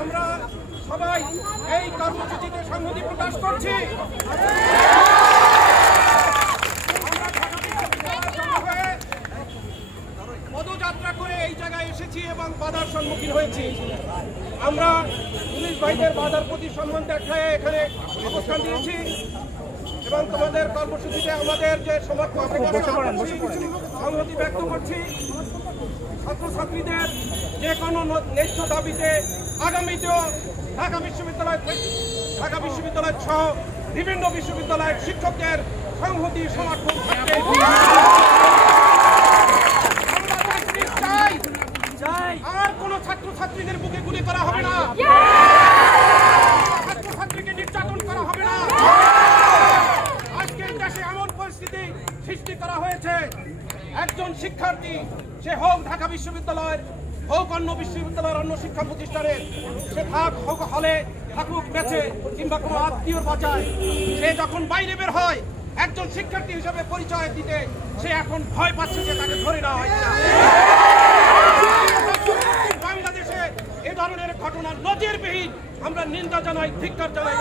আমরা সবাই এই কর্মসূচিতে সংহতি প্রকাশ করছি। হয়েছি। আমরা পুলিশ ভাইদের বাধার প্রতি সম্মান দেখায় এখানে অবস্থান দিয়েছি এবং তোমাদের কর্মসূচিতে আমাদের যে সমর্থন সংহতি ব্যক্ত করছি। ছাত্রছাত্রীদের যে কোনো ন্যায্য দাবিতে আগামীতেও ঢাকা বিশ্ববিদ্যালয় সহ বিভিন্ন বিশ্ববিদ্যালয়ের শিক্ষকদের সংহতি সমর্থন থাকবে। আর কোন ছাত্রছাত্রীদের বুকে গুলি করা হবে না, ছাত্রছাত্রীকে নির্যাতন করা হবে না। আজকের দেশে এমন পরিস্থিতি সৃষ্টি করা হয়েছে, একজন শিক্ষার্থী সে হোক ঢাকা বিশ্ববিদ্যালয়ের হোক অন্য বিশ্ববিদ্যালয়ের অন্য শিক্ষা প্রতিষ্ঠানের, সে হোক হলে থাকুক বেঁচে কিংবা কোনো আত্মীয়র বাঁচায়, সে যখন বাইরে বের হয় একজন শিক্ষার্থী হিসেবে পরিচয় দিতে সে এখন ভয় পাচ্ছে যে তাকে ধরে নেওয়া হয়। বাংলাদেশে এ ধরনের ঘটনা নজিরবিহীন, আমরা নিন্দা জানাই, ধিক্কার জানাই।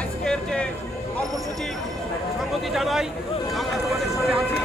আজকের যে কর্মসূচি সংহতি জানাই, আমরা তোমাদের সঙ্গে আছি।